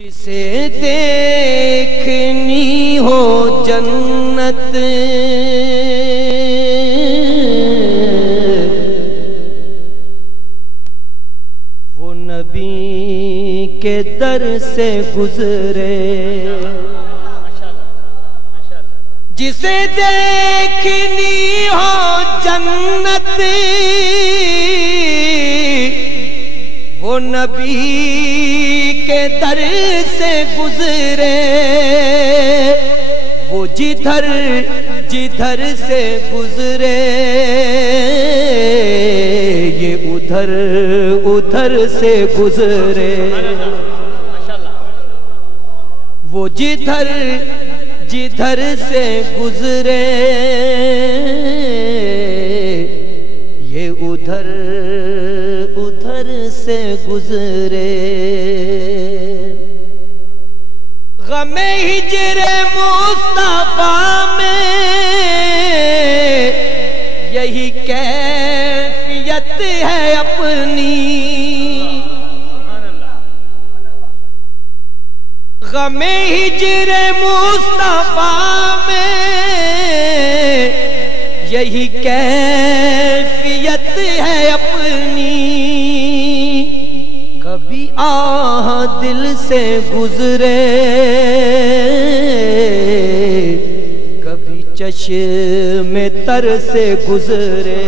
جسے دیکھنی ہو جنت وہ نبی کے در سے گزرے، جسے دیکھنی ہو جنت وہ نبی کے در سے گزرے، وہ جدھر جدھر سے گزرے یہ ادھر ادھر سے گزرے، وہ جدھر جدھر سے گزرے یہ ادھر ادھر سے گزرے۔ غم ہجر مصطفیٰ میں یہی کیفیت ہے اپنی، غم ہجر مصطفیٰ میں یہی کیفیت ہے اپنی، کبھی آہ دل سے گزرے کبھی چشم تر سے گزرے،